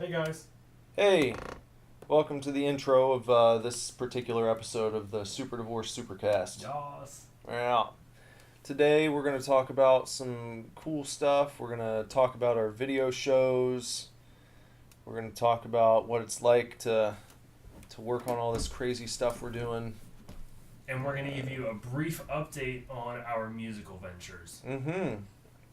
Hey guys. Hey, welcome to the intro of this particular episode of the Super Divorce Supercast. Yas. Yeah. Today we're going to talk about some cool stuff. We're going to talk about our video shows. We're going to talk about what it's like to work on all this crazy stuff we're doing. And we're going to give you a brief update on our musical ventures.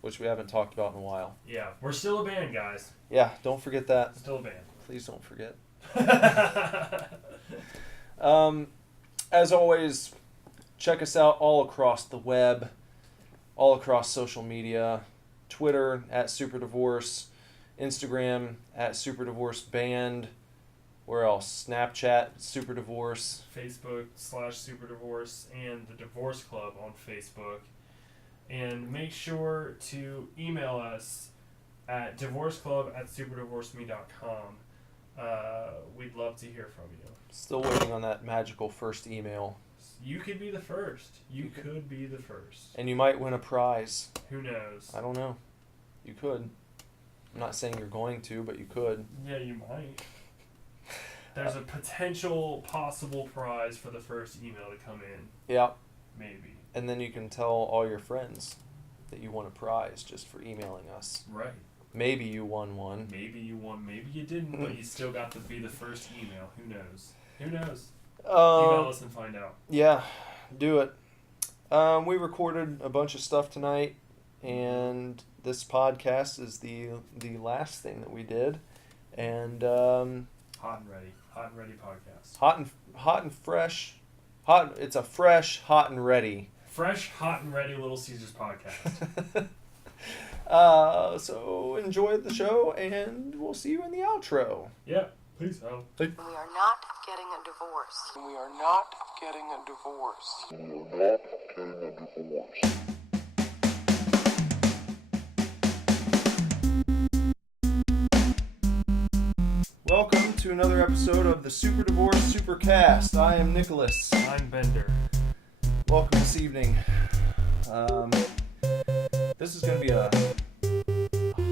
Which we haven't talked about in a while. Yeah, we're still a band, guys. Yeah, don't forget that. Still a band. Please don't forget. As always, check us out all across the web, all across social media. Twitter at SuperDivorce, Instagram at SuperDivorceBand. Where else? Snapchat, SuperDivorce. Facebook/SuperDivorce and the Divorce Club on Facebook. And make sure to email us at divorceclub@superdivorceme.com. We'd love to hear from you. Still waiting on that magical first email. You could be the first. You could be the first. And you might win a prize. Who knows? I don't know. You could. I'm not saying you're going to, but you could. Yeah, you might. There's a potential possible prize for the first email to come in. Yeah. Maybe. And then you can tell all your friends that you won a prize just for emailing us. Right. Maybe you won one. Maybe you won, maybe you didn't, but you still got to be the first email. Who knows? Who knows? Email us and find out. Yeah, do it. We recorded a bunch of stuff tonight, and this podcast is the last thing that we did. And Hot and ready podcast. hot and fresh. It's a fresh, hot and ready. Fresh, hot and ready Little Caesars podcast. So enjoy the show, and we'll see you in the outro. Yeah, please help. We are not getting a divorce. We are not getting a divorce. We are not getting a divorce. Welcome to another episode of the Super Divorce Supercast. I am Nicholas. I'm Bender. Welcome this evening. This is going to be a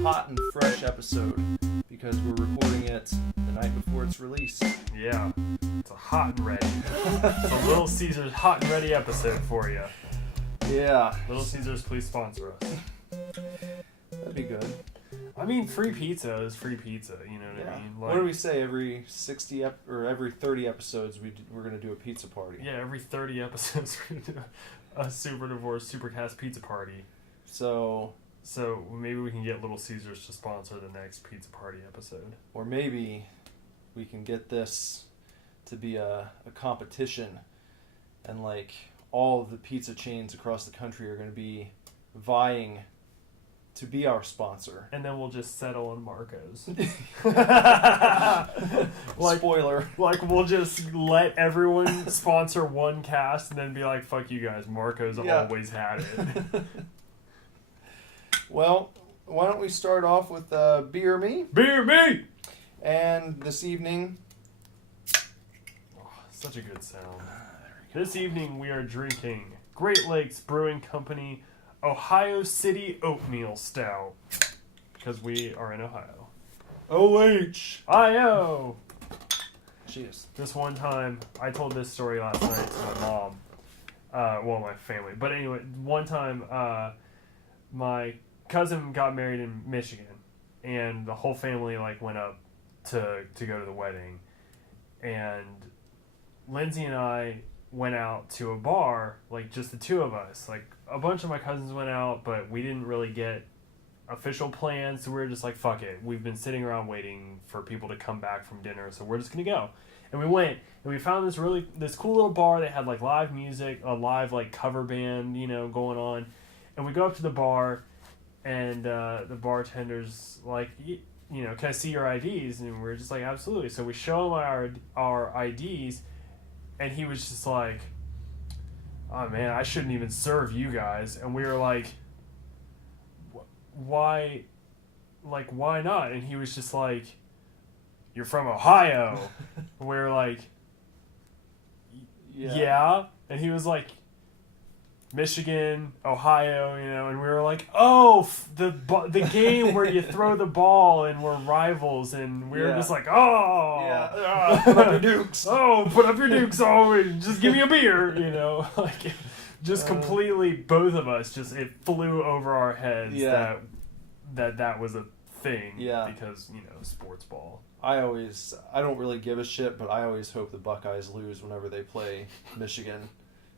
hot and fresh episode because we're recording it the night before it's released. Yeah, it's a hot and ready. It's a Little Caesars hot and ready episode for you. Yeah. Little Caesars, please sponsor us. That'd be good. I mean, free pizza is free pizza. You know what I mean? What do we say? Every 60 or every 30 episodes, we're going to do a pizza party. Yeah, every 30 episodes we're going to do a Super Divorce Supercast pizza party. So maybe we can get Little Caesars to sponsor the next pizza party episode. Or maybe we can get this to be a competition, and like all of the pizza chains across the country are going to be vying to be our sponsor. And then we'll just settle on Marco's. Spoiler. Like, we'll just let everyone sponsor one cast and then be like, fuck you guys, Marco's always had it. Well, why don't we start off with Beer Me? Beer Me! And this evening... Oh, such a good sound. This evening we are drinking Great Lakes Brewing Company Ohio City Oatmeal Stout. Because we are in Ohio. O-H-I-O! Cheers. This one time, I told this story last night to my mom. My family. But anyway, one time, my cousin got married in Michigan. And the whole family, went up to go to the wedding. And Lindsay and I went out to a bar, just the two of us. A bunch of my cousins went out, but we didn't really get official plans, so we were just like, fuck it. We've been sitting around waiting for people to come back from dinner, so we're just gonna go. And we went, and we found this cool little bar that had live music, a live cover band, going on. And we go up to the bar, and the bartender's like, can I see your IDs? And we're just like, absolutely. So we show him our IDs, and he was just like, oh man, I shouldn't even serve you guys. And we were like, why not? And he was just like, you're from Ohio. And we were like, yeah. And he was like, Michigan, Ohio, and we were like, oh, the game where you throw the ball and we're rivals, and we were just like, oh, Put up your dukes. oh, put up your dukes, oh, and just give me a beer, like just completely, both of us, just it flew over our heads that was a thing, because sports ball. I don't really give a shit, but I always hope the Buckeyes lose whenever they play Michigan.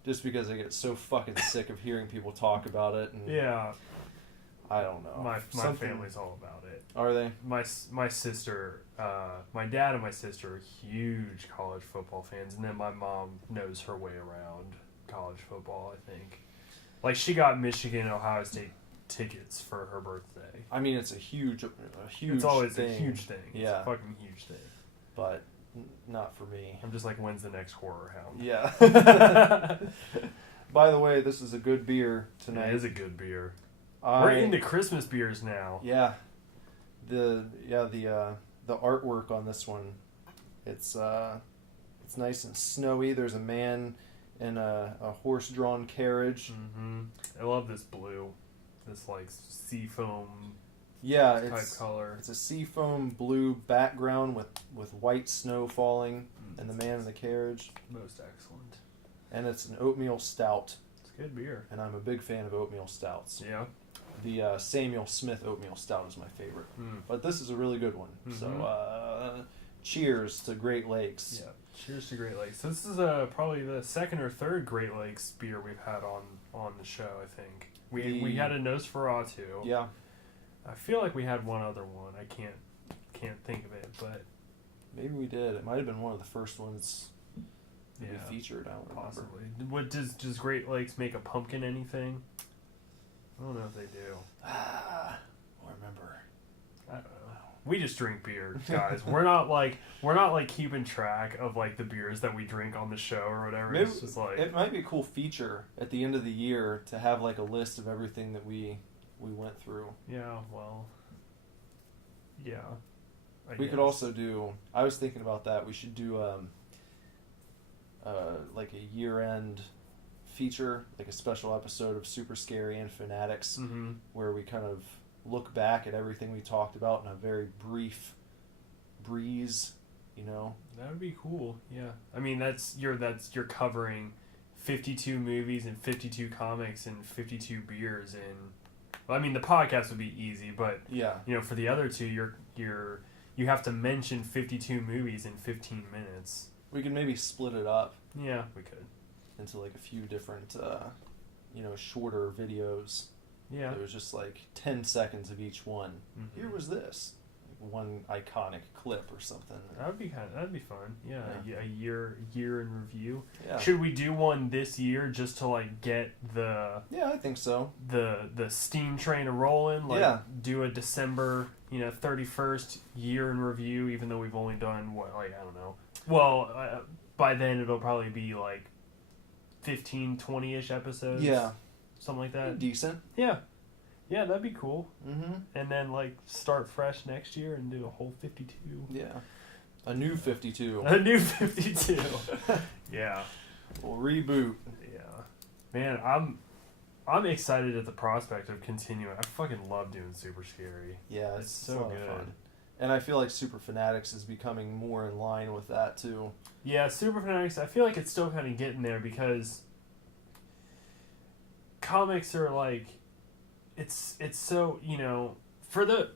Just because I get so fucking sick of hearing people talk about it. And I don't know. My family's all about it. Are they? My sister, my dad and my sister are huge college football fans, and then my mom knows her way around college football, I think. Like, she got Michigan and Ohio State tickets for her birthday. I mean, it's a huge It's always thing. a huge thing. Yeah. It's a fucking huge thing. But not for me. I'm just like, when's the next horror hound? Yeah. By the way, this is a good beer tonight. It is a good beer. We're into Christmas beers now. Yeah. The artwork on this one, it's nice and snowy. There's a man in a horse-drawn carriage. Mm-hmm. I love this blue. This like seafoam type color. It's a seafoam blue background with white snow falling, and the man in the carriage. Most excellent. And it's an oatmeal stout. It's good beer. And I'm a big fan of oatmeal stouts. Yeah. The Samuel Smith oatmeal stout is my favorite. But this is a really good one. Mm-hmm. So cheers to Great Lakes. Yeah. Cheers to Great Lakes. So this is probably the second or third Great Lakes beer we've had on the show, I think. We had a Nosferatu. Yeah. I feel like we had one other one. I can't think of it, but maybe we did. It might have been one of the first ones we featured. I don't remember. Possibly. What does Great Lakes make a pumpkin anything? I don't know if they do. I don't remember. I don't know. We just drink beer, guys. we're not like keeping track of like the beers that we drink on the show or whatever. Maybe, it's just like, it might be a cool feature at the end of the year to have like a list of everything that we went through. Yeah, well, yeah. We could also do. I was thinking about that. We should do like a year-end feature, like a special episode of Super Scary and Fanatics, where we kind of look back at everything we talked about in a very brief breeze. That would be cool. Yeah, I mean you're covering 52 movies and 52 comics and 52 beers and. Well, I mean, the podcast would be easy, but for the other two, you have to mention 52 movies in 15 minutes. We could maybe split it up. Yeah, we could. Into like a few different, shorter videos. Yeah. There was just like 10 seconds of each one. Mm-hmm. Here was this. Like one iconic clip or something. That'd be fun. Yeah. A year in review. Yeah. Should we do one this year just to like get the Yeah, I think so. The steam train rolling? Like do a December, 31st year in review, even though we've only done I don't know. Well, by then it'll probably be like 15, 20-ish episodes. Yeah. Something like that. Decent. Yeah. Yeah, that'd be cool. Mm-hmm. And then, start fresh next year and do a whole 52. Yeah. A new 52. A new 52. Yeah. We'll reboot. Yeah. Man, I'm excited at the prospect of continuing. I fucking love doing Super Scary. Yeah, it's so good. Fun. And I feel like Super Fanatics is becoming more in line with that, too. Yeah, Super Fanatics, I feel like it's still kind of getting there because comics are like, it's so,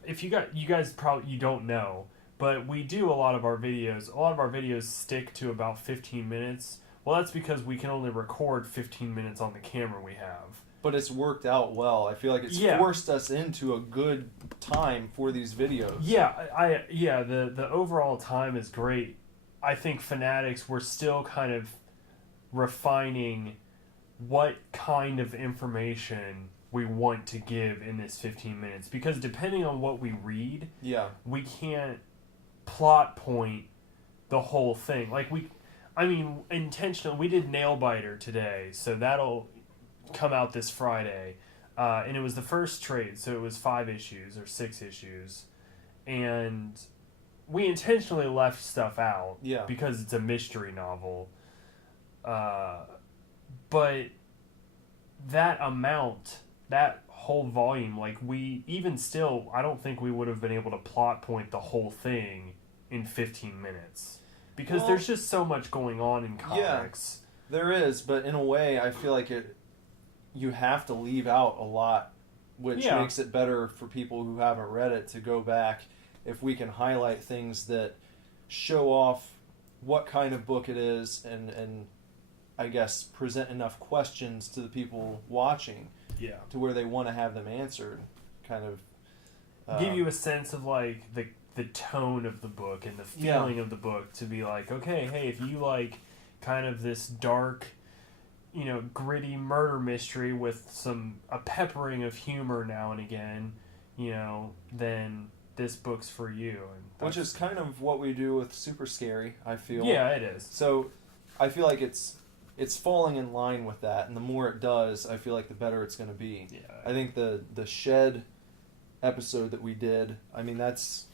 if you guys probably, you don't know, but we do a lot of our videos stick to about 15 minutes. Well, that's because we can only record 15 minutes on the camera we have. But it's worked out well. I feel like it's forced us into a good time for these videos. Yeah, the overall time is great. I think Fanatics, we're still kind of refining what kind of information we want to give in this 15 minutes. Because depending on what we read, we can't plot point the whole thing. Intentionally, we did Nailbiter today, so that'll come out this Friday. And it was the first trade, so it was 5 issues or 6 issues. And we intentionally left stuff out because it's a mystery novel. But that amount, that whole volume, like we even still, I don't think we would have been able to plot point the whole thing in 15 minutes because there's just so much going on in comics. Yeah, there is, but in a way, I feel like you have to leave out a lot, which makes it better for people who haven't read it to go back. If we can highlight things that show off what kind of book it is and I guess present enough questions to the people watching to where they want to have them answered, kind of give you a sense of like the tone of the book and the feeling of the book, to be like, okay, hey, if you like kind of this dark, you know, gritty murder mystery with a peppering of humor now and again, you know, then this book's for you. And which is kind of what we do with Super Scary, I feel. Yeah, it is. So I feel like it's falling in line with that, and the more it does, I feel like the better it's going to be. Yeah. I think the Shed episode that we did, I mean, that's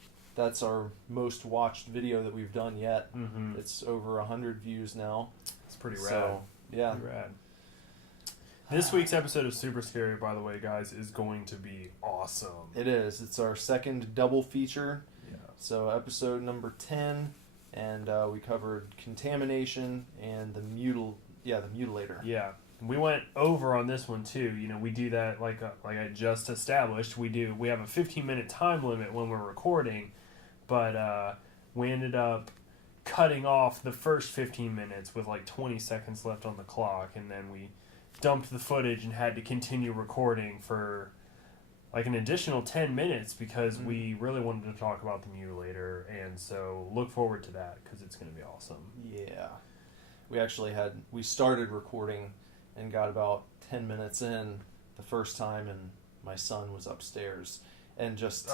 our most watched video that we've done yet. Mm-hmm. It's over 100 views now. It's pretty rad. So, yeah. Pretty rad. This week's episode of Super Scary, by the way, guys, is going to be awesome. It is. It's our second double feature. Yeah. So episode number 10, and we covered contamination and the mutilator. Yeah. We went over on this one too. You know, we do that like I just established. We have a 15-minute time limit when we're recording, but we ended up cutting off the first 15 minutes with like 20 seconds left on the clock, and then we dumped the footage and had to continue recording for like an additional 10 minutes because we really wanted to talk about the mutilator, and so look forward to that because it's going to be awesome. Yeah. We started recording and got about 10 minutes in the first time, and my son was upstairs and just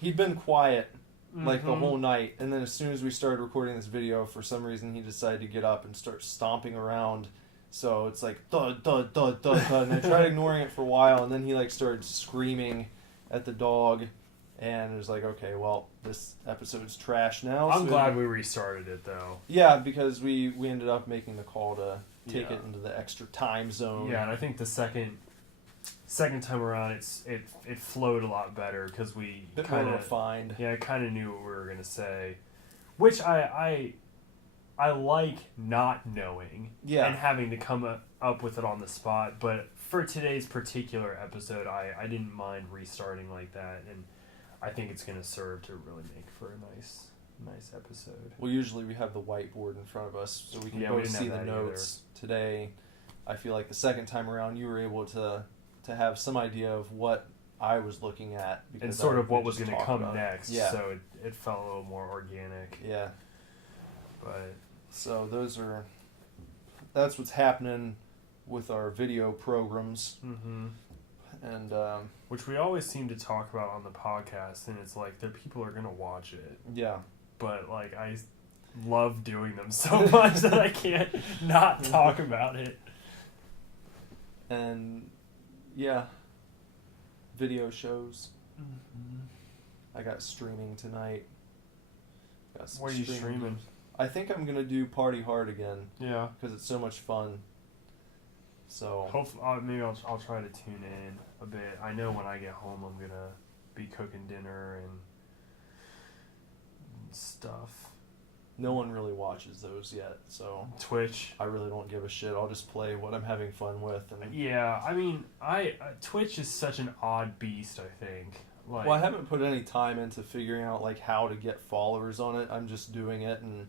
he'd been quiet like the whole night, and then as soon as we started recording this video, for some reason he decided to get up and start stomping around. So it's like thud, thud, thud, thud, thud, and I tried ignoring it for a while, and then he like started screaming at the dog, and it was like, okay, well, this episode's trash now. I'm glad we restarted it though. Yeah, because we ended up making the call to take it into the extra time zone. Yeah, and I think the second time around, it flowed a lot better because we kind of refined. Yeah, I kind of knew what we were gonna say, which I like not knowing and having to come up with it on the spot. But for today's particular episode, I didn't mind restarting like that, and I think it's going to serve to really make for a nice episode. Well, usually we have the whiteboard in front of us so we can both see the notes. Today, I feel like the second time around you were able to have some idea of what I was looking at. And sort of what was going to come next, yeah. So it felt a little more organic. Yeah. But... So that's what's happening with our video programs. Mm-hmm. And which we always seem to talk about on the podcast, and it's like people are gonna watch it. Yeah. But like I love doing them so much that I can't not talk about it. And yeah, video shows. Mm-hmm. I got streaming tonight. What are you streaming? I think I'm gonna do Party Hard again. Yeah, because it's so much fun. So hopefully, maybe I'll try to tune in a bit. I know when I get home, I'm gonna be cooking dinner and stuff. No one really watches those yet, so Twitch. I really don't give a shit. I'll just play what I'm having fun with. And yeah, I mean, Twitch is such an odd beast. I think. Like, well, I haven't put any time into figuring out like how to get followers on it. I'm just doing it, and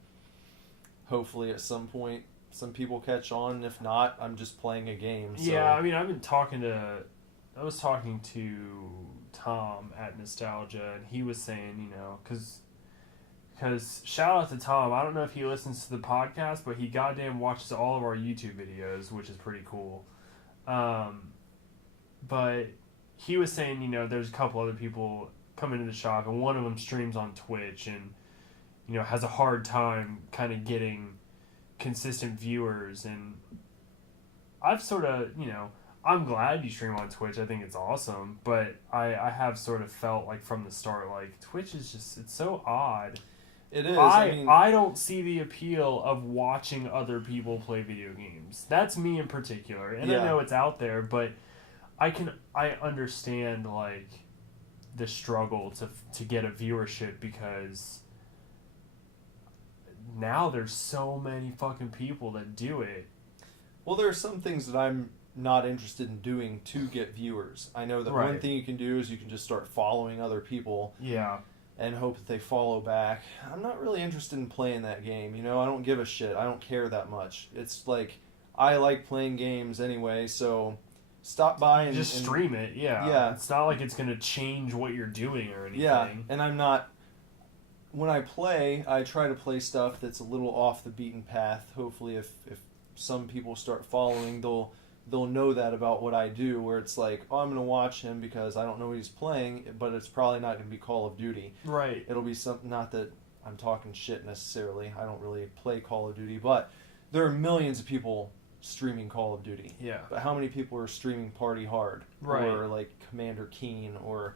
hopefully at some point some people catch on. If not, I'm just playing a game. So. Yeah, I mean, I was talking to Tom at Nostalgia, and he was saying, you know, because shout out to Tom. I don't know if he listens to the podcast, but he goddamn watches all of our YouTube videos, which is pretty cool. But he was saying, you know, there's a couple other people coming into the shop, and one of them streams on Twitch and, you know, has a hard time kind of getting consistent viewers. And I've sort of, you know, I'm glad you stream on Twitch. I think it's awesome. But I have sort of felt like from the start, like, Twitch is just, it's so odd. It is. I don't see the appeal of watching other people play video games. That's me in particular, and I know it's out there, but I understand like the struggle to get a viewership, because now there's so many fucking people that do it. Well, there are some things that I'm not interested in doing to get viewers. I know that one thing you can do is you can just start following other people. Yeah. And hope that they follow back. I'm not really interested in playing that game. You know, I don't give a shit. I don't care that much. It's like, I like playing games anyway, so stop by and just stream it. Yeah. Yeah. It's not like it's going to change what you're doing or anything. Yeah, and I'm not... When I play, I try to play stuff that's a little off the beaten path. Hopefully, if some people start following, they'll know that about what I do, where it's like, oh, I'm going to watch him because I don't know what he's playing, but it's probably not going to be Call of Duty. Right. It'll be something, not that I'm talking shit necessarily. I don't really play Call of Duty, but there are millions of people streaming Call of Duty. Yeah. But how many people are streaming Party Hard? Right. Or like Commander Keen, or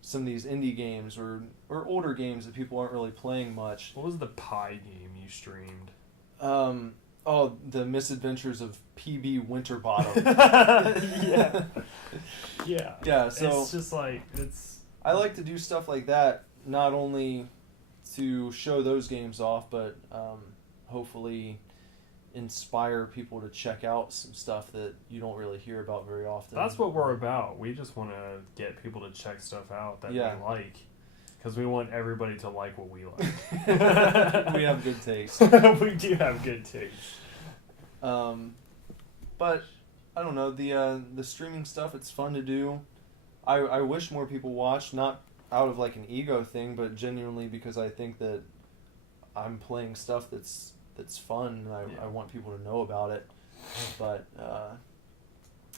some of these indie games, or older games that people aren't really playing much. What was the pie game you streamed? Oh, the Misadventures of PB Winterbottom. Yeah. Yeah. Yeah, so... It's just like, it's... I like to do stuff like that, not only to show those games off, but hopefully inspire people to check out some stuff that you don't really hear about very often. That's what we're about. We just want to get people to check stuff out that we like. Because we want everybody to like what we like. We have good taste. We do have good taste. But I don't know, the streaming stuff, it's fun to do. I wish more people watched, not out of like an ego thing, but genuinely because I think that I'm playing stuff that's fun, and I want people to know about it. But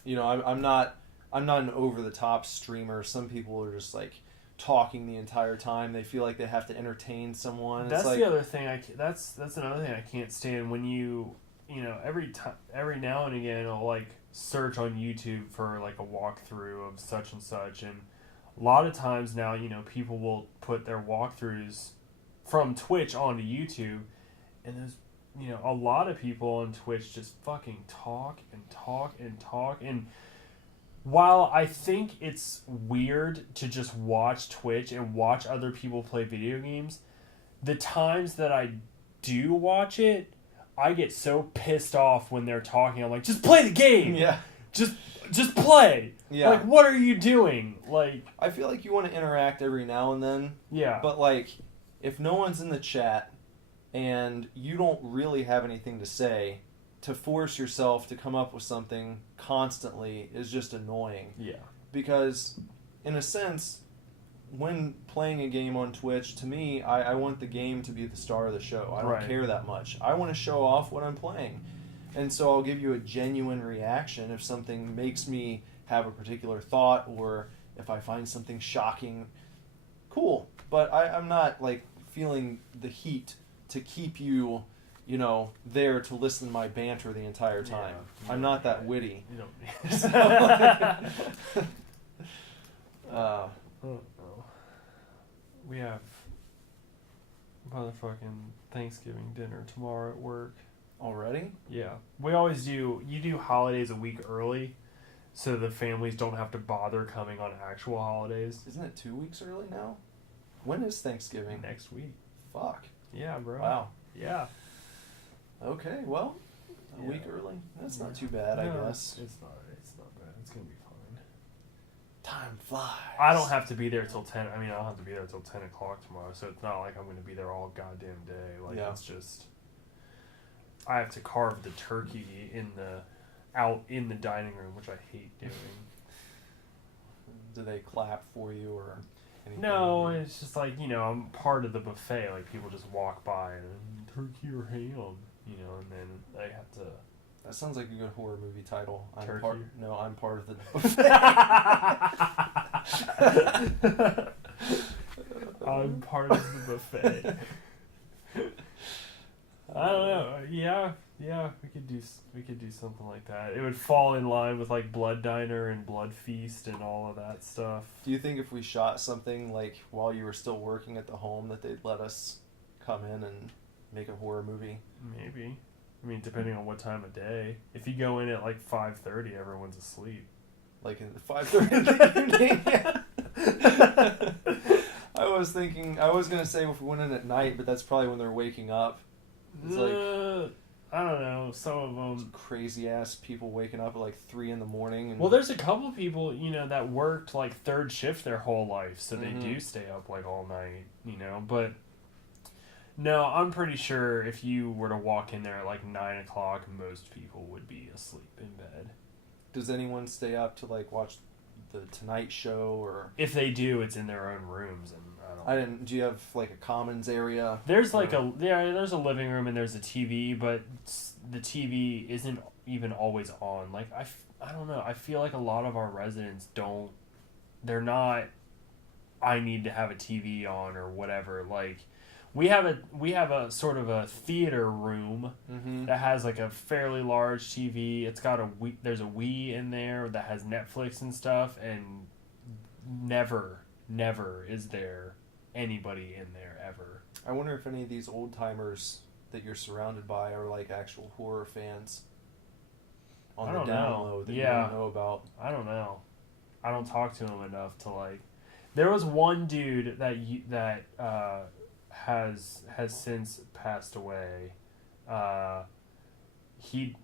you know, I'm not an over the top streamer. Some people are just like talking the entire time. They feel like they have to entertain someone. That's it's like, the other thing. That's another thing I can't stand. When you know, every now and again I'll like search on YouTube for like a walkthrough of such and such, and a lot of times now, you know, people will put their walkthroughs from Twitch onto YouTube, and there's, you know, a lot of people on Twitch just fucking talk and talk and talk. And while I think it's weird to just watch Twitch and watch other people play video games, the times that I do watch it, I get so pissed off when they're talking. I'm like, just play the game. Yeah. Just play. Yeah. Like, what are you doing? Like, I feel like you want to interact every now and then. Yeah. But like, if no one's in the chat and you don't really have anything to say, to force yourself to come up with something constantly is just annoying. Yeah. Because, in a sense, when playing a game on Twitch, to me, I want the game to be the star of the show. I don't care that much. I want to show off what I'm playing. And so I'll give you a genuine reaction if something makes me have a particular thought, or if I find something shocking. Cool. But I'm not, like, feeling the heat to keep you, you know, there to listen to my banter the entire time. Yeah, I'm not that witty. You don't need we have motherfucking Thanksgiving dinner tomorrow at work. Already? Yeah. We always do, you do holidays a week early so the families don't have to bother coming on actual holidays. Isn't it 2 weeks early now? When is Thanksgiving? Next week. Fuck. Yeah, bro. Wow. Yeah. Okay, well, a week early? That's not too bad, I guess. It's not bad. It's going to be fine. Time flies. I don't have to be there till 10. I mean, I don't have to be there till 10 o'clock tomorrow, so it's not like I'm going to be there all goddamn day. Like, it's just, I have to carve the turkey out in the dining room, which I hate doing. Do they clap for you or anything? No, it's just like, you know, I'm part of the buffet. Like, people just walk by and turkey or ham, you know, and then I have to. That sounds like a good horror movie title. Turkey? I'm part of the buffet. I'm part of the buffet. I don't know. Yeah, we could do something like that. It would fall in line with like Blood Diner and Blood Feast and all of that stuff. Do you think if we shot something like while you were still working at the home that they'd let us come in and make a horror movie. Maybe. I mean, depending on what time of day. If you go in at like 5:30, everyone's asleep. Like at 5:30 in the evening. I was going to say if we went in at night, but that's probably when they're waking up. It's like I don't know. Some of them. crazy ass people waking up at like 3 in the morning. And Well, there's a couple people, that worked like third shift their whole life, so they do stay up like all night, But no, I'm pretty sure if you were to walk in there at like 9 o'clock, most people would be asleep in bed. Does anyone stay up to like watch the Tonight Show or? If they do, it's in their own rooms, and I didn't. Do you have like a commons area? There's like there's a living room and there's a TV, but the TV isn't even always on. Like I don't know. I feel like a lot of our residents don't. They're not. I need to have a TV on or whatever. Like we have a sort of a theater room that has like a fairly large TV. It's got there's a Wii in there that has Netflix and stuff, and never is there anybody in there ever. I wonder if any of these old timers that you're surrounded by are like actual horror fans on the down low that you don't know about. I don't know. I don't talk to him enough to like. There was one dude that has since passed away. He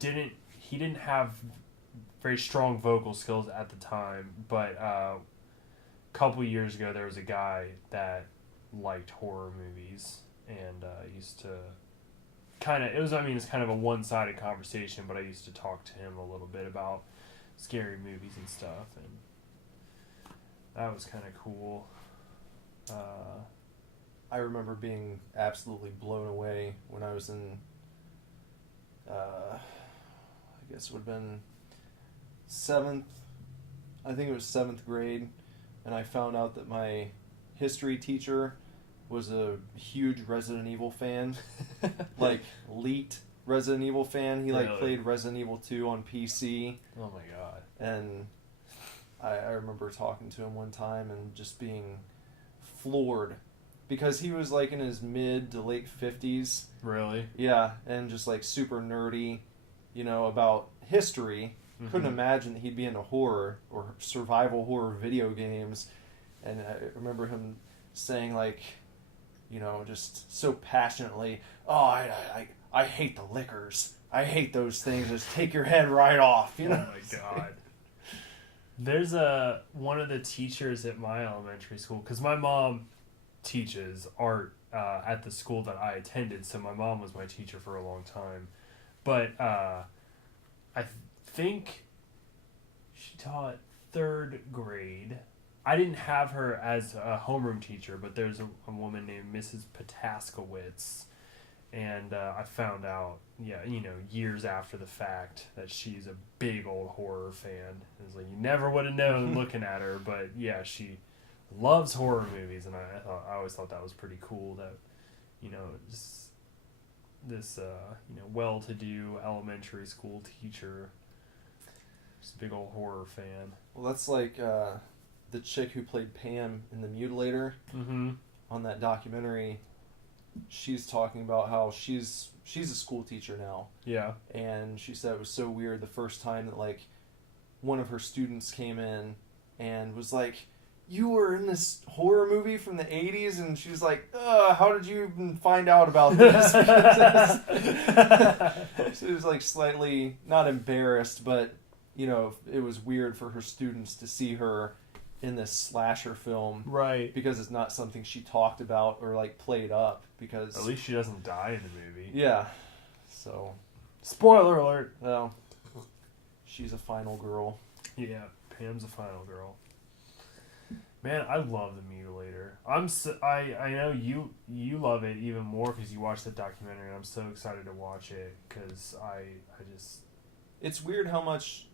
didn't have very strong vocal skills at the time, but couple years ago there was a guy that liked horror movies and used to it's kind of a one-sided conversation, but I used to talk to him a little bit about scary movies and stuff, and that was kind of cool. I remember being absolutely blown away when I was in I guess it would have been 7th grade, and I found out that my history teacher was a huge Resident Evil fan, like elite Resident Evil fan. He like played Resident Evil 2 on PC. Oh my god! And I remember talking to him one time and just being floored because he was like in his mid to late 50s. Really? Yeah, and just like super nerdy, about history. Couldn't imagine that he'd be into horror or survival horror video games. And I remember him saying like, just so passionately, "Oh, I hate the liquors. I hate those things. Just take your head right off." Oh my god. There's one of the teachers at my elementary school, because my mom teaches art at the school that I attended, so my mom was my teacher for a long time. But I think she taught 3rd grade. I didn't have her as a homeroom teacher, but there's a woman named Mrs. Pataskowitz, and I found out, years after the fact, that she's a big old horror fan. It was like, you never would have known looking at her, but yeah, she loves horror movies, and I always thought that was pretty cool that, this well-to-do elementary school teacher is a big old horror fan. Well, that's like the chick who played Pam in The Mutilator on that documentary. She's talking about how she's a school teacher now. Yeah. And she said it was so weird the first time that like one of her students came in and was like, "You were in this horror movie from the 80s?" And she was like, "How did you even find out about this?" She was like slightly, not embarrassed, but, it was weird for her students to see her in this slasher film. Right. Because it's not something she talked about or like played up, because... At least she doesn't die in the movie. Yeah. So... Spoiler alert! Well, she's a final girl. Yeah, Pam's a final girl. Man, I love The Mutilator. I know you love it even more because you watched the documentary, and I'm so excited to watch it because I just... It's weird how much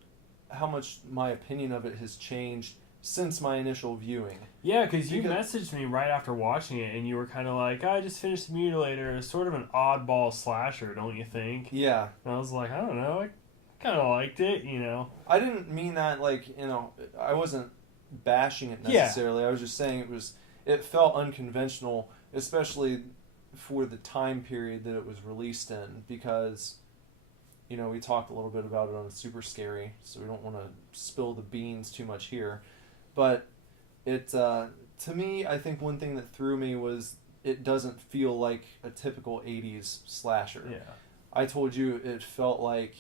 my opinion of it has changed since my initial viewing. Yeah, because you messaged me right after watching it, and you were kind of like, "I just finished The Mutilator. It's sort of an oddball slasher, don't you think?" Yeah. And I was like, I don't know. I kind of liked it, I didn't mean that like, I wasn't bashing it necessarily. Yeah. I was just saying it felt unconventional especially for the time period that it was released in, because, you know, we talked a little bit about it on Super Scary, so we don't want to spill the beans too much here. But it, to me, I think one thing that threw me was it doesn't feel like a typical 80s slasher. Yeah. I told you it felt like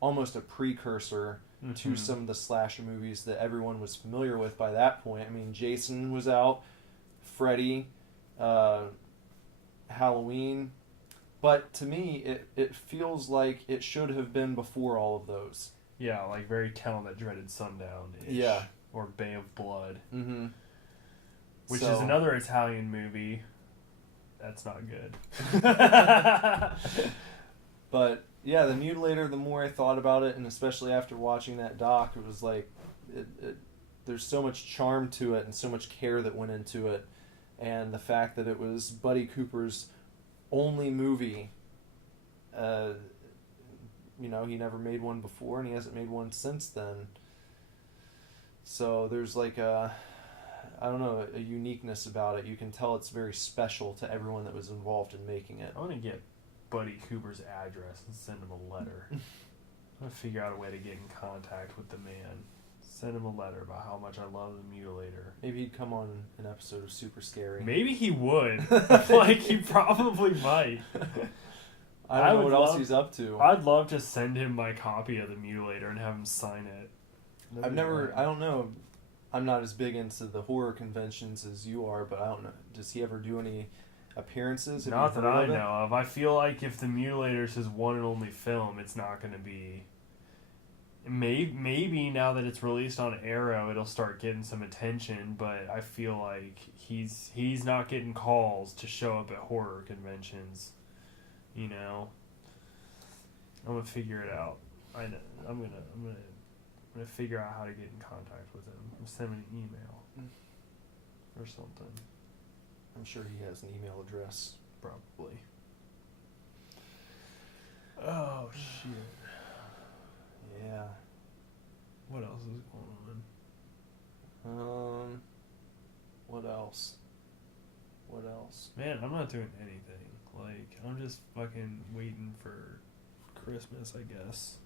almost a precursor to some of the slasher movies that everyone was familiar with by that point. I mean, Jason was out, Freddy, Halloween, but to me, it feels like it should have been before all of those. Yeah, like very Tell That Dreaded Sundown-ish. Yeah. Or Bay of Blood. Mm-hmm. Which is another Italian movie. That's not good. But, yeah, The Mutilator, the more I thought about it, and especially after watching that doc, it was like, there's so much charm to it and so much care that went into it. And the fact that it was Buddy Cooper's only movie, you know, he never made one before and he hasn't made one since then. So there's like a uniqueness about it. You can tell it's very special to everyone that was involved in making it. I want to get Buddy Cooper's address and send him a letter. I'm going to figure out a way to get in contact with the man. Send him a letter about how much I love the Mutilator. Maybe he'd come on an episode of Super Scary. Maybe he would. Like, he probably might. I don't know what else he's up to. I'd love to send him my copy of the Mutilator and have him sign it. I don't know. I'm not as big into the horror conventions as you are, but I don't know. Does he ever do any appearances? Not that I know of. I feel like if the Mutilator's his one and only film, it's not going to be... Maybe now that it's released on Arrow, it'll start getting some attention, but I feel like he's not getting calls to show up at horror conventions. You know? I'm going to figure it out. I'm gonna figure out how to get in contact with him. Send him an email or something. I'm sure he has an email address. Probably. Oh shit. Yeah. What else is going on? What else? Man, I'm not doing anything. Like, I'm just fucking waiting for Christmas, I guess.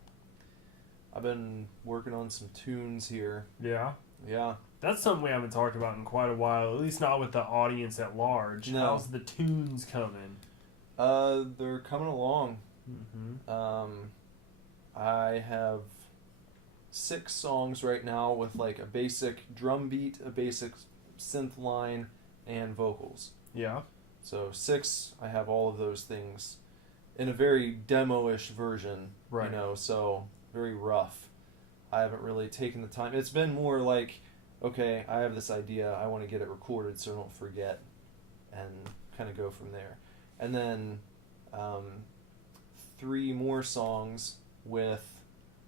I've been working on some tunes here. Yeah? Yeah. That's something we haven't talked about in quite a while, at least not with the audience at large. No. How's the tunes coming? They're coming along. Mm-hmm. I have 6 songs right now with like a basic drum beat, a basic synth line, and vocals. Yeah. So 6, I have all of those things in a very demo-ish version. Right. You know, so very rough. I haven't really taken the time. It's been more like, okay, I have this idea, I want to get it recorded so I don't forget, and kind of go from there. And then 3 more songs with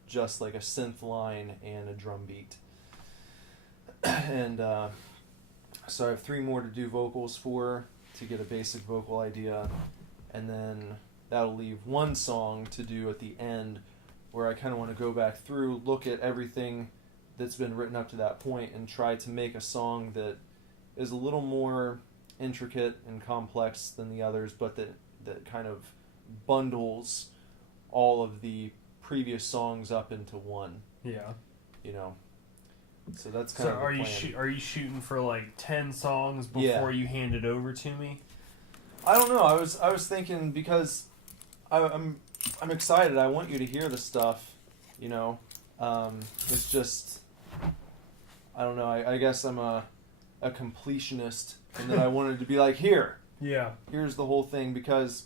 just like a synth line and a drum beat. And so I have 3 more to do vocals for, to get a basic vocal idea, and then that'll leave 1 song to do at the end, where I kind of want to go back through, look at everything that's been written up to that point, and try to make a song that is a little more intricate and complex than the others, but that kind of bundles all of the previous songs up into one. Yeah. You know. So that's kind of the plan. Are you shooting for like 10 songs before you hand it over to me? I don't know. I was thinking, because I'm excited. I want you to hear the stuff, you know. It's just, I don't know. I guess I'm a completionist, and that I wanted to be like, here's the whole thing, because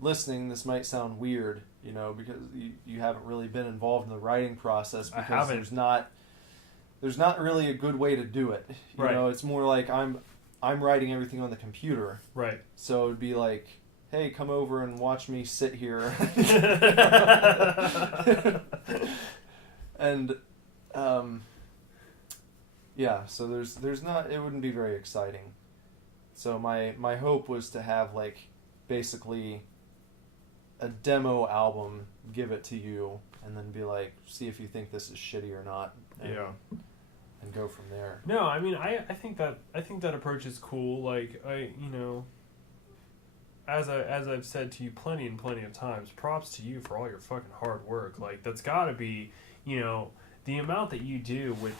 listening, this might sound weird, you know, because you haven't really been involved in the writing process, because there's not really a good way to do it. You know, it's more like I'm writing everything on the computer. Right. So it'd be like, hey, come over and watch me sit here. And yeah, so there's not, it wouldn't be very exciting. So my hope was to have like basically a demo album, give it to you, and then be like, see if you think this is shitty or not. and go from there. No, I mean, I think that approach is cool. Like, as I've said to you plenty and plenty of times, props to you for all your fucking hard work. Like, that's got to be, the amount that you do with,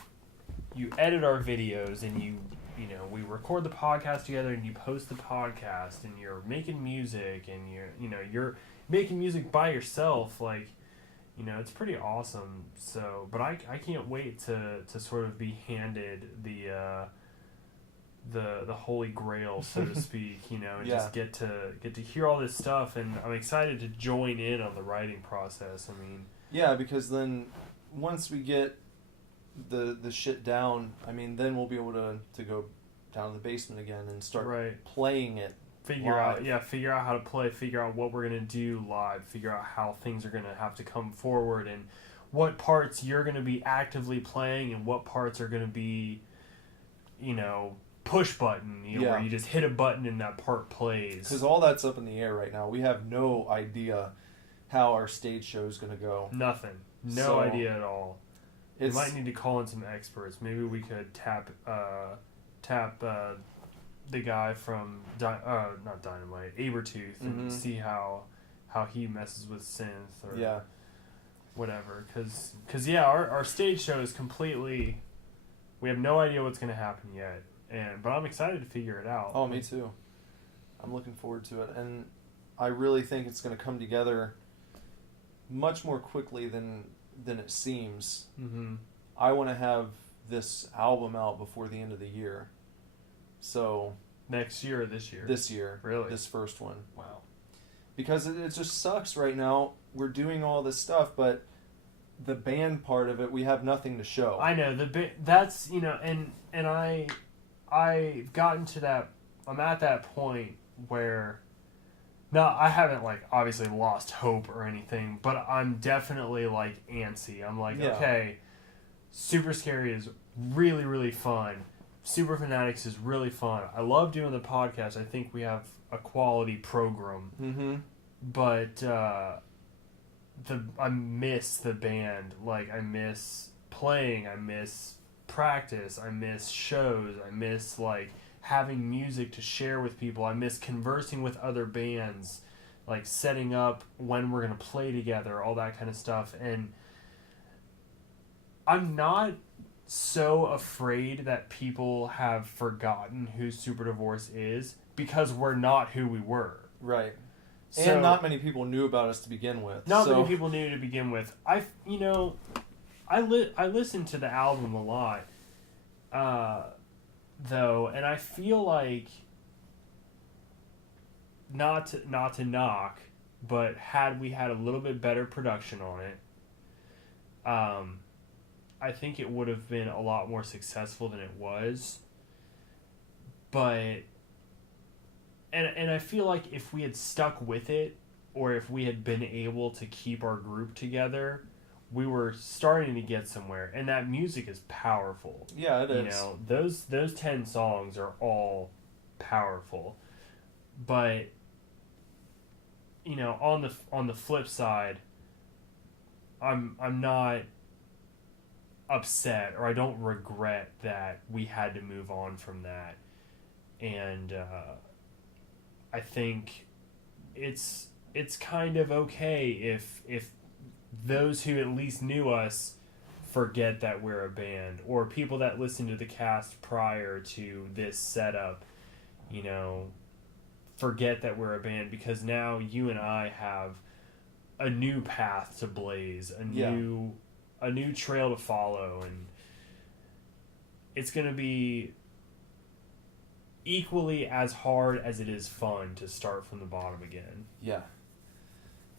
you edit our videos and we record the podcast together and you post the podcast and you're making music and you're making music by yourself. Like, it's pretty awesome. So, but I can't wait to sort of be handed the holy grail, so to speak, and just get to hear all this stuff, and I'm excited to join in on the writing process. I mean, yeah, because then once we get the shit down, I mean, then we'll be able to go down to the basement again and start playing it. Figure out how to play, figure out what we're gonna do live, figure out how things are gonna have to come forward, and what parts you're gonna be actively playing and what parts are gonna be, push button, where you just hit a button and that part plays. Because all that's up in the air right now. We have no idea how our stage show is going to go. Nothing. No idea at all. We might need to call in some experts. Maybe we could tap the guy from not Dynamite, Abertooth, and see how he messes with synth or whatever. Because our stage show is completely. We have no idea what's going to happen yet. But I'm excited to figure it out. Oh, me too. I'm looking forward to it. And I really think it's going to come together much more quickly than it seems. Mm-hmm. I want to have this album out before the end of the year. So... Next year or this year? This year. Really? This first one. Wow. Because it just sucks right now. We're doing all this stuff, but the band part of it, we have nothing to show. I know. That's, and I've gotten to that. I'm at that point where, I haven't obviously lost hope or anything, but I'm definitely antsy. I'm okay, Super Scary is really, really fun. Super Fanatics is really fun. I love doing the podcast. I think we have a quality program. Mm-hmm. But I miss the band. I miss playing. I miss practice. I miss shows. I miss having music to share with people. I miss conversing with other bands, setting up when we're gonna play together, all that kind of stuff. And I'm not so afraid that people have forgotten who Super Divorce is, because we're not who we were. Right. So, and not many people knew about us to begin with. Many people knew to begin with. I listened to the album a lot, though, and I feel like, not to knock, but had we had a little bit better production on it, I think it would have been a lot more successful than it was. But and I feel like if we had stuck with it, or if we had been able to keep our group together, we were starting to get somewhere. And that music is powerful. Yeah, it is. Those 10 songs are all powerful. But on the flip side, I'm not upset, or I don't regret that we had to move on from that. And I think it's kind of okay if those who at least knew us forget that we're a band, or people that listened to the cast prior to this setup, forget that we're a band, because now you and I have a new path to blaze, a new trail to follow, and it's going to be equally as hard as it is fun to start from the bottom again. Yeah.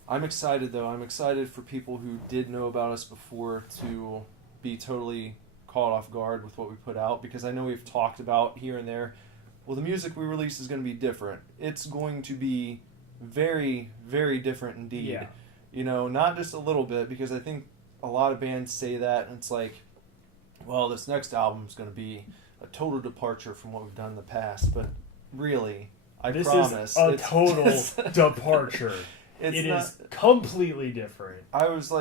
I'm excited, though. I'm excited for people who did know about us before to be totally caught off guard with what we put out, because I know we've talked about here and there, well, the music we release is going to be different. It's going to be very, very different indeed. Yeah. Not just a little bit, because I think a lot of bands say that, and it's well, this next album is going to be a total departure from what we've done in the past. But really, this promise, is a total departure. It is completely different. I was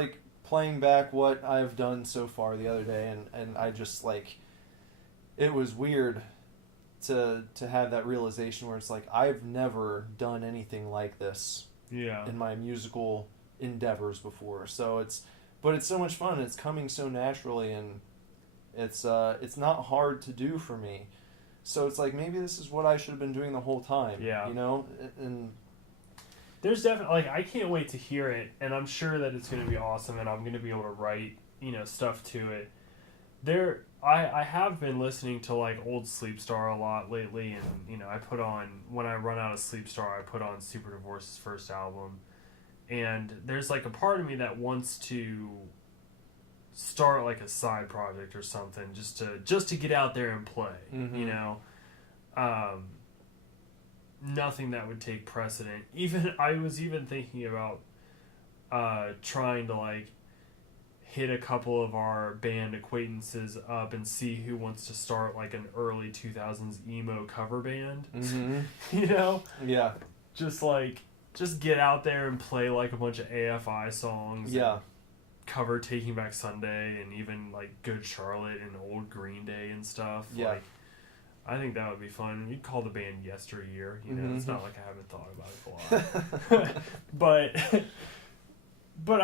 playing back what I've done so far the other day, and I just it was weird to have that realization where it's like, I've never done anything like this Yeah. in my musical endeavors before. So but it's so much fun. It's coming so naturally, and it's not hard to do for me. So it's like, maybe this is what I should have been doing the whole time. Yeah. You know? And There's definitely, like, I can't wait to hear it, and I'm sure that it's going to be awesome, and I'm going to be able to write, stuff to it. I have been listening to, like, old Sleepstar a lot lately, and, I put on, when I run out of Sleepstar, I put on SUPERDIVORCE's first album, and there's, like, a part of me that wants to start, like, a side project or something, just to get out there and play, nothing that would take precedent. I was even thinking about trying to, like, hit a couple of our band acquaintances up and see who wants to start, like, an early 2000s emo cover band. Yeah. Just get out there and play, like, a bunch of AFI songs. Yeah. Cover Taking Back Sunday and even, like, Good Charlotte and old Green Day and stuff. Yeah. Like, I think that would be fun. You'd call the band Yesteryear. It's not like I haven't thought about it a lot. but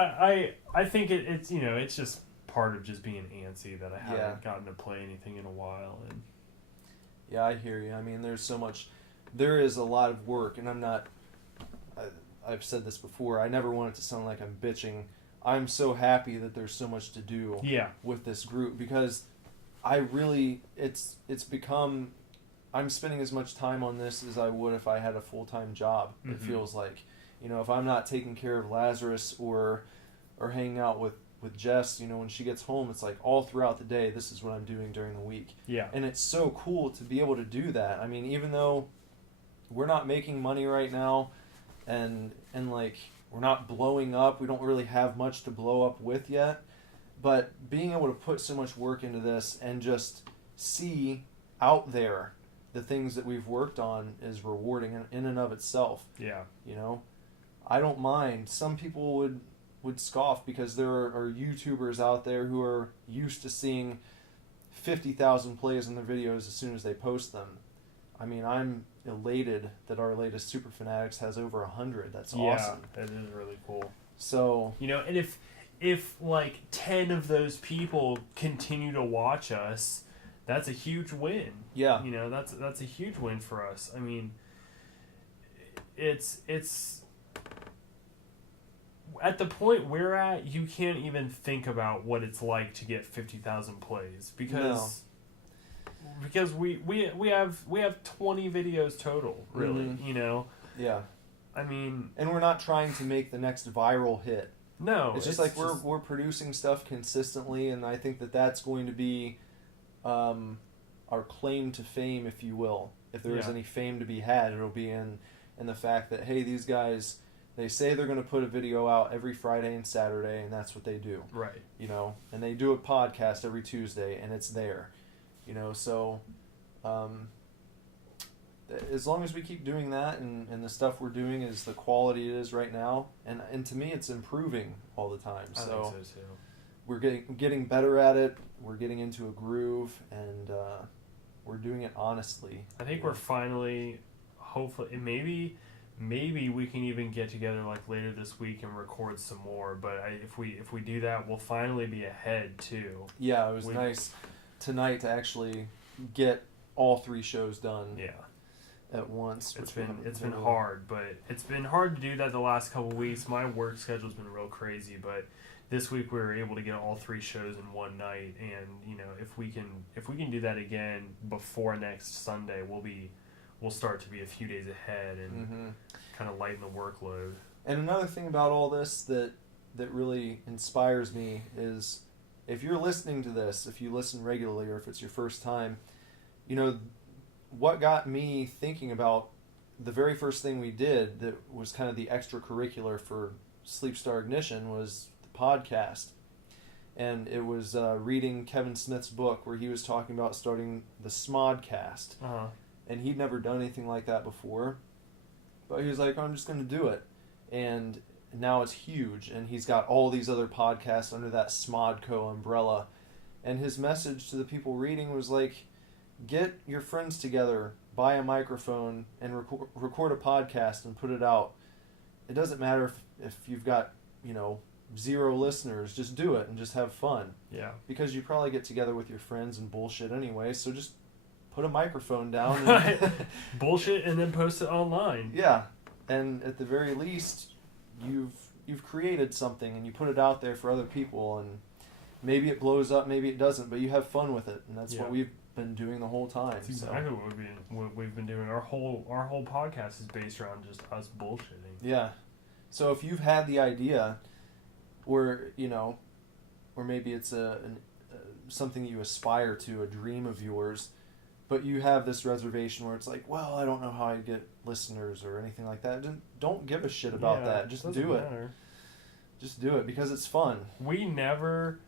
I think it's just part of just being antsy that I haven't gotten to play anything in a while. And yeah, I hear you. I mean, there is a lot of work, and I've said this before, I never want it to sound like I'm bitching. I'm so happy that there's so much to do with this group, because it's become, I'm spending as much time on this as I would if I had a full-time job. Mm-hmm. It feels like, if I'm not taking care of Lazarus or hanging out with Jess, when she gets home, it's like all throughout the day, this is what I'm doing during the week. Yeah. And it's so cool to be able to do that. I mean, even though we're not making money right now, and like, we're not blowing up, we don't really have much to blow up with yet, but being able to put so much work into this and just see out there the things that we've worked on is rewarding in and of itself. Yeah. I don't mind. Some people would scoff because there are YouTubers out there who are used to seeing 50,000 plays on their videos as soon as they post them. I mean, I'm elated that our latest Super Fanatics has over 100. That's awesome. Yeah, that is really cool. So, and if like 10 of those people continue to watch us, that's a huge win. Yeah. That's a huge win for us. I mean, it's at the point we're at, you can't even think about what it's like to get 50,000 plays because we have 20 videos total, really. Mm-hmm. Yeah. I mean, and we're not trying to make the next viral hit. No, it's just like we're producing stuff consistently, and I think that's going to be our claim to fame, if you will. If there is any fame to be had, it'll be in the fact that, hey, these guys, they say they're going to put a video out every Friday and Saturday, and that's what they do. Right. And they do a podcast every Tuesday, and it's there. So as long as we keep doing that, and the stuff we're doing is the quality it is right now, and to me it's improving all the time. I think so too. We're getting better at it, we're getting into a groove, and we're doing it honestly. I think we're finally, hopefully, maybe we can even get together like later this week and record some more, but if we do that, we'll finally be ahead too. Yeah, it was nice tonight to actually get all 3 shows done. Yeah. At once. It's been hard, but it's been hard to do that the last couple of weeks. My work schedule's been real crazy, but this week we were able to get all 3 shows in one night, and if we can do that again before next Sunday, we'll start to be a few days ahead and kind of lighten the workload. And another thing about all this that really inspires me is, if you're listening to this, if you listen regularly, or if it's your first time, what got me thinking about the very first thing we did that was kind of the extracurricular for Sleepstar Ignition was the podcast. And it was reading Kevin Smith's book where he was talking about starting the Smodcast. Uh-huh. And he'd never done anything like that before. But he was like, I'm just going to do it. And now it's huge. And he's got all these other podcasts under that Smodco umbrella. And his message to the people reading was like, get your friends together, buy a microphone, and record a podcast and put it out. It doesn't matter if you've got, 0 listeners. Just do it and just have fun. Yeah. Because you probably get together with your friends and bullshit anyway, so just put a microphone down. Right. And Bullshit and then post it online. Yeah. And at the very least, you've created something and you put it out there for other people, and maybe it blows up, maybe it doesn't, but you have fun with it, and that's what we've been doing the whole time. That's exactly what we've been doing. Our whole podcast is based around just us bullshitting. Yeah. So if you've had the idea, or or maybe it's something you aspire to, a dream of yours, but you have this reservation where it's like, well, I don't know how I'd get listeners or anything like that. Don't give a shit about that. Just do it. Just do it because it's fun. We never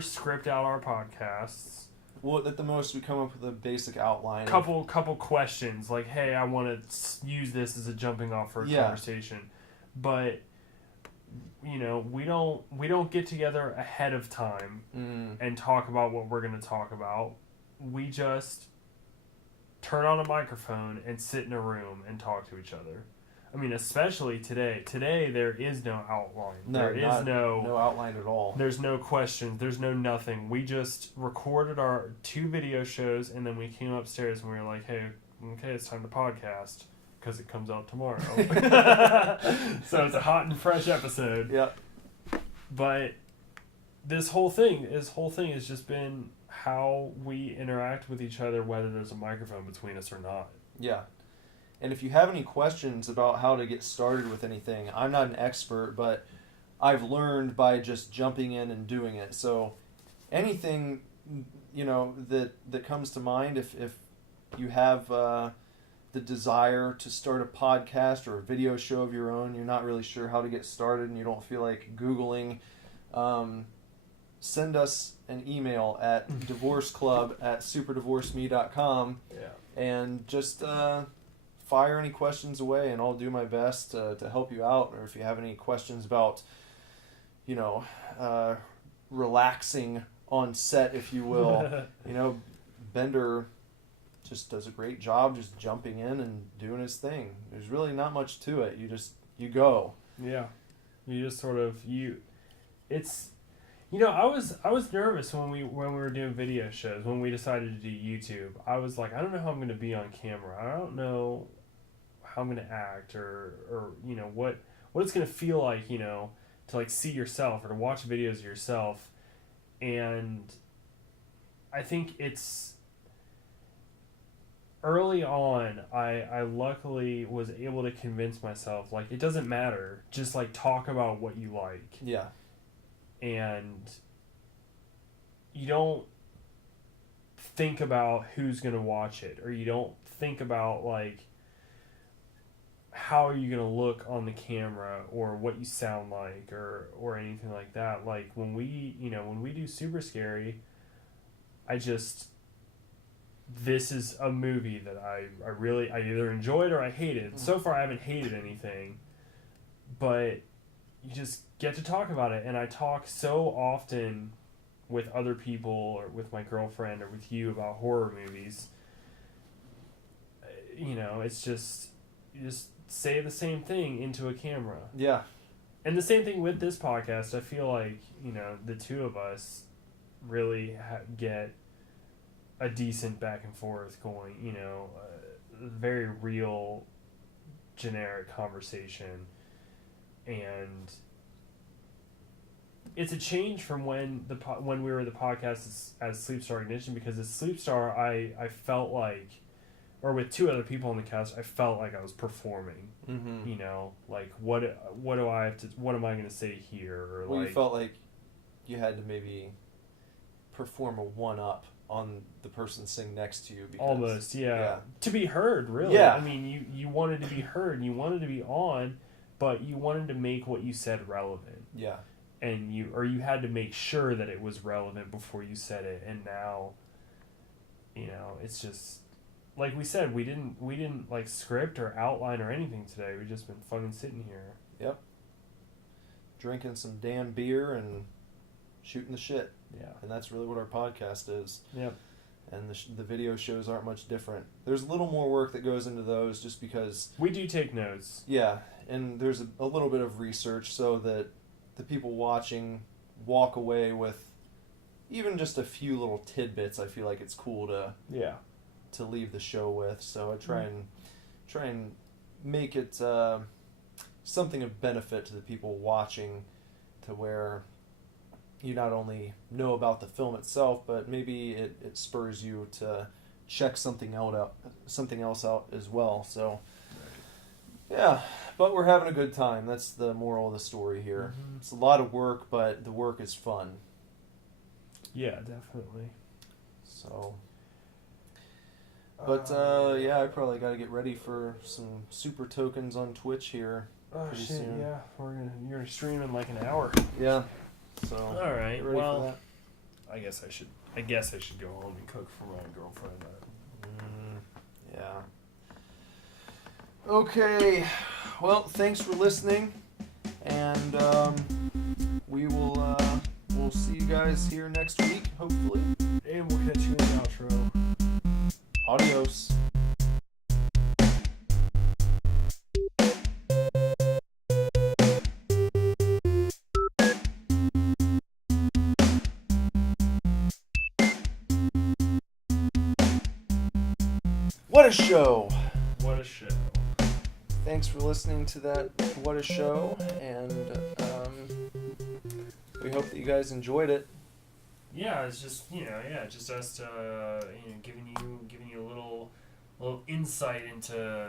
script out our podcasts. Well, at the most, we come up with a basic outline. Couple questions like, hey, I want to use this as a jumping off for a conversation, but we don't get together ahead of time and talk about what we're going to talk about. We just turn on a microphone and sit in a room and talk to each other. I mean, especially today. Today, there is no outline. There is no outline at all. There's no questions. There's no nothing. We just recorded our 2 video shows, and then we came upstairs and we were like, hey, okay, it's time to podcast because it comes out tomorrow. So it's a hot and fresh episode. Yep. But this whole thing has just been how we interact with each other, whether there's a microphone between us or not. Yeah. And if you have any questions about how to get started with anything, I'm not an expert, but I've learned by just jumping in and doing it. So anything, that comes to mind, if you have the desire to start a podcast or a video show of your own, you're not really sure how to get started and you don't feel like Googling, send us an email at divorceclub@superdivorceme.com and just fire any questions away, and I'll do my best to help you out. Or if you have any questions about, relaxing on set, if you will, Bender just does a great job just jumping in and doing his thing. There's really not much to it. You go. Yeah. You just sort of, it's, I was nervous when we were doing video shows, when we decided to do YouTube. I was like, I don't know how I'm going to be on camera. I don't know how I'm going to act or what it's going to feel like, to like see yourself or to watch videos of yourself. And I think it's early on, I luckily was able to convince myself, like, it doesn't matter. Just like talk about what you like. Yeah. And you don't think about who's going to watch it, or you don't think about like how are you going to look on the camera or what you sound like or anything like that. Like when we do Super Scary, this is a movie that I either enjoyed or I hated. So far I haven't hated anything, but you just get to talk about it. And I talk so often with other people or with my girlfriend or with you about horror movies. It's just, you just say the same thing into a camera. Yeah. And the same thing with this podcast. I feel like, the two of us really get a decent back and forth going, a very real, generic conversation. And it's a change from when we were the podcast as Sleepstar Ignition, because as Sleepstar, I felt like, or with 2 other people on the cast, I felt like I was performing. Mm-hmm. Like what am I going to say here? Or you felt like you had to maybe perform a 1-up on the person sitting next to you. Because, almost, yeah. To be heard, really. Yeah. I mean, you wanted to be heard, and you wanted to be on, but you wanted to make what you said relevant. Yeah. And you had to make sure that it was relevant before you said it. And now, it's just, like we said, we didn't like script or outline or anything today. We've just been fucking sitting here. Yep. Drinking some damn beer and shooting the shit. Yeah. And that's really what our podcast is. Yep. and the video shows aren't much different. There's a little more work that goes into those just because... We do take notes. Yeah, and there's a little bit of research so that the people watching walk away with even just a few little tidbits. I feel like it's cool to leave the show with. So I try and make it something of benefit to the people watching, to where you not only know about the film itself, but maybe it spurs you to check something else out as well. So yeah, but we're having a good time. That's the moral of the story here. Mm-hmm. It's a lot of work, but the work is fun. Yeah, definitely. So, but yeah, I probably got to get ready for some super tokens on Twitch here. Oh shit! Soon. Yeah, you're gonna stream in like an hour. Yeah. So. All right. Well, I guess I should go home and cook for my girlfriend. Yeah. Okay. Well, thanks for listening, and we'll see you guys here next week, hopefully. And we'll catch you in the outro. Adios. What a show! What a show. Thanks for listening to that What a Show, and we hope that you guys enjoyed it. Yeah, it's just just us giving you a little insight into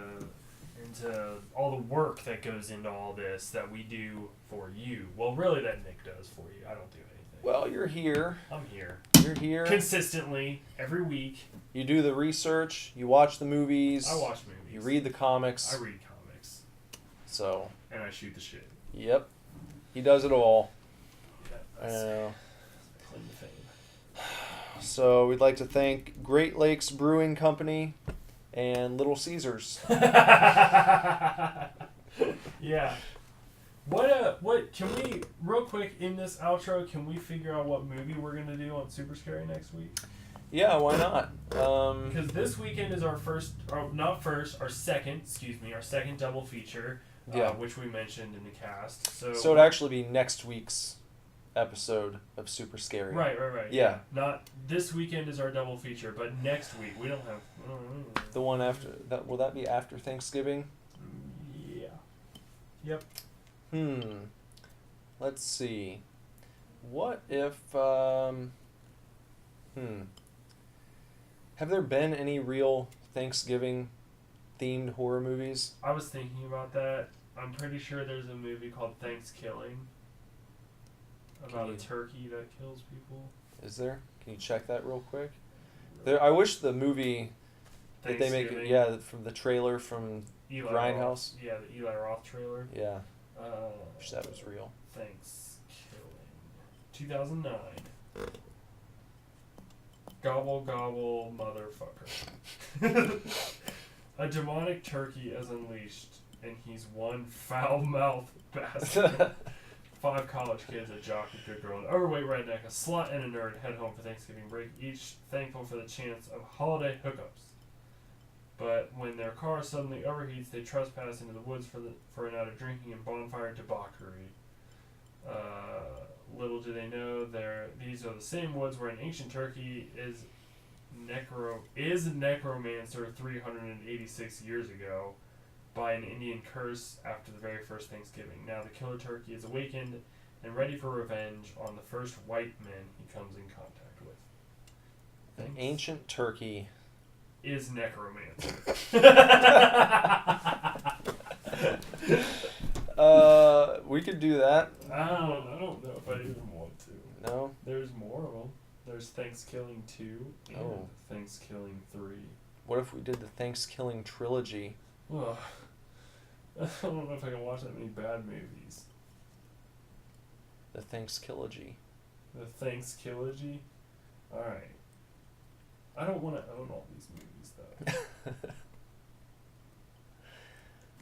all the work that goes into all this that we do for you. Well, really, that Nick does for you. I don't do anything. Well, you're here. I'm here. You're here consistently every week. You do the research. You watch the movies. I watch movies. You read the comics. I read comics. So. And I shoot the shit. Yep. He does it all. Yeah. I know. Claim to fame. So we'd like to thank Great Lakes Brewing Company and Little Caesars. Yeah. What can we real quick in this outro? Can we figure out what movie we're gonna do on Super Scary next week? Yeah, why not? Because this weekend is our second double feature, which we mentioned in the cast. So it'd actually be next week's episode of Super Scary. Right. Yeah. Not this weekend is our double feature, but next week we don't have. The one after that, will that be after Thanksgiving? Yeah. Yep. Let's see. What if have there been any real Thanksgiving themed horror movies? I was thinking about that. I'm pretty sure there's a movie called Thanksgiving about a turkey that kills people. Is there? Can you check that real quick? I wish the movie that they make from the trailer from Eli Grindhouse. Roth. Yeah, the Eli Roth trailer. Yeah. Wish that was real. Thanksgiving. 2009. Gobble gobble motherfucker. A demonic turkey is unleashed, and he's one foul-mouthed bastard. 5 college kids, a jock, a good girl, an overweight redneck, a slut, and a nerd head home for Thanksgiving break, each thankful for the chance of holiday hookups. But when their car suddenly overheats, they trespass into the woods for a night of drinking and bonfire debauchery. Little do they know, these are the same woods where an ancient turkey is necromancer 386 years ago by an Indian curse after the very first Thanksgiving. Now the killer turkey is awakened and ready for revenge on the first white men he comes in contact with. An ancient turkey is necromancer. We could do that. I don't know if I even want to. No? There's more of them. There's Thanksgiving 2 and Thanksgiving 3. What if we did the Thanksgiving trilogy? Ugh. I don't know if I can watch that many bad movies. The Thankskilogy. The Thankskilogy? Alright. I don't want to own all these movies, though.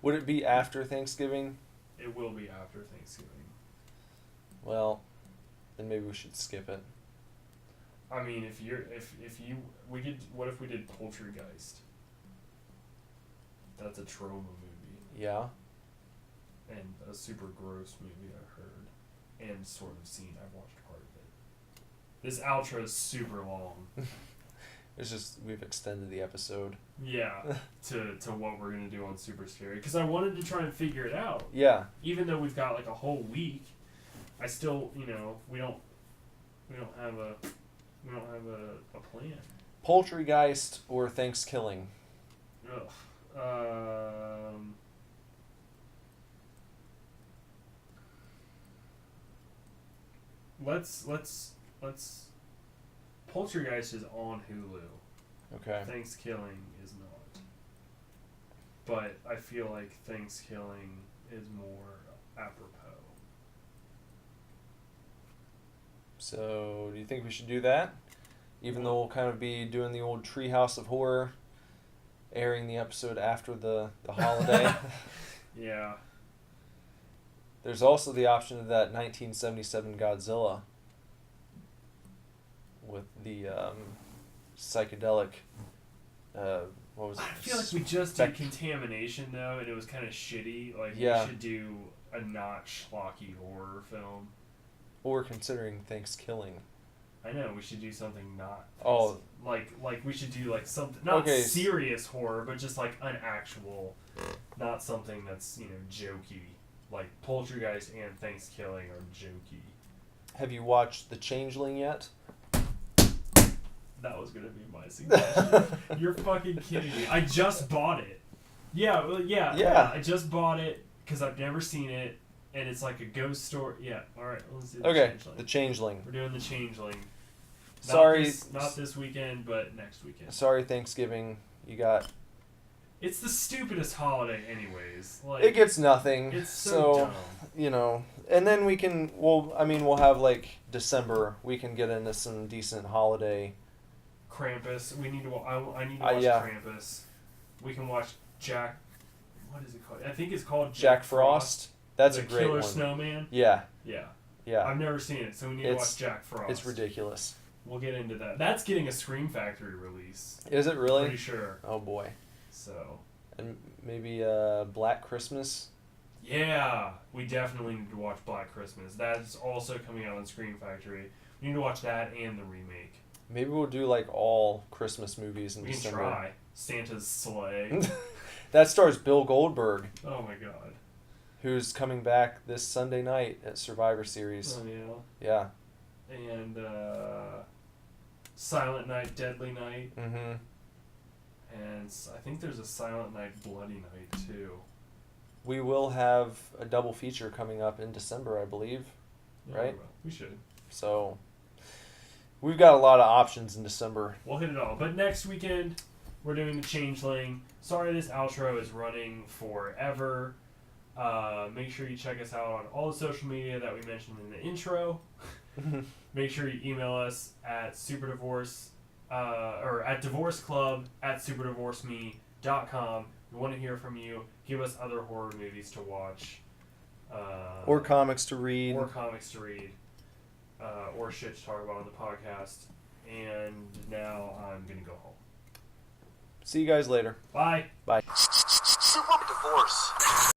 Would it be after Thanksgiving? It will be after Thanksgiving. Well, then maybe we should skip it. I mean, if you, we could, what if we did Poltergeist? That's a trauma movie. Yeah. And a super gross movie I heard. And sort of seen. I've watched part of it. This outro is super long. It's just, we've extended the episode. Yeah, to what we're going to do on Super Scary. Because I wanted to try and figure it out. Yeah. Even though we've got like a whole week, I still, we don't have a plan. Poltergeist or Thanksgiving? Ugh. Let's Poltergeist is on Hulu. Okay. Thanksgiving is not. But I feel like Thanksgiving is more apropos. So, do you think we should do that? Even though we'll kind of be doing the old Treehouse of Horror, airing the episode after the holiday. Yeah. There's also the option of that 1977 Godzilla with the psychedelic. What was it? I feel like we just did Contamination though, and it was kind of shitty. Like Yeah. we should do a not schlocky horror film. Or considering Thanksgiving. I know we should do something not. Oh. Like we should do like something not Okay. serious horror, but just like an actual, not something that's jokey. Like Poltergeist and Thanksgiving are jokey. Have you watched The Changeling yet? That was gonna be my suggestion. You're fucking kidding me. I just bought it. Yeah, well, yeah. I just bought it because I've never seen it, and it's like a ghost story. Yeah. All right. Let's do the Okay, Changeling. The Changeling. We're doing the Changeling. Sorry. Not this weekend, but next weekend. Sorry, Thanksgiving. You got. It's the stupidest holiday, anyways. Like It gets nothing. it's so dumb. And then we can. We'll have like December. We can get into some decent holiday. Krampus. We need to. I need to watch Yeah. Krampus. We can watch Jack. What is it called? I think it's called Jack Frost. That's the a great Killer one. Snowman. Yeah. Yeah. Yeah. I've never seen it, so we need to watch Jack Frost. It's ridiculous. We'll get into that. That's getting a Scream Factory release. Is it really? Pretty sure. Oh boy. So. And maybe Black Christmas. Yeah, we definitely need to watch Black Christmas. That's also coming out on Scream Factory. We need to watch that and the remake. Maybe we'll do like all Christmas movies in We can December. try. Santa's Sleigh. That stars Bill Goldberg, Oh my god. who's coming back this Sunday night at Survivor Series. Oh Yeah. yeah. And Silent Night, Deadly Night. Mm-hmm. And I think there's a Silent Night, Bloody Night too. We will have a double feature coming up in December, I believe. Yeah, Right? We should. So we've got a lot of options in December. We'll hit it all. But next weekend, we're doing the Changeling. Sorry this outro is running forever. Make sure you check us out on all the social media that we mentioned in the intro. Make sure you email us at superdivorce or at divorceclub@superdivorceme.com. We want to hear from you. Give us other horror movies to watch. Or comics to read. Or comics to read. Or shit to talk about on the podcast. And now I'm going to go home. See you guys later. Bye. Bye. Super Divorce.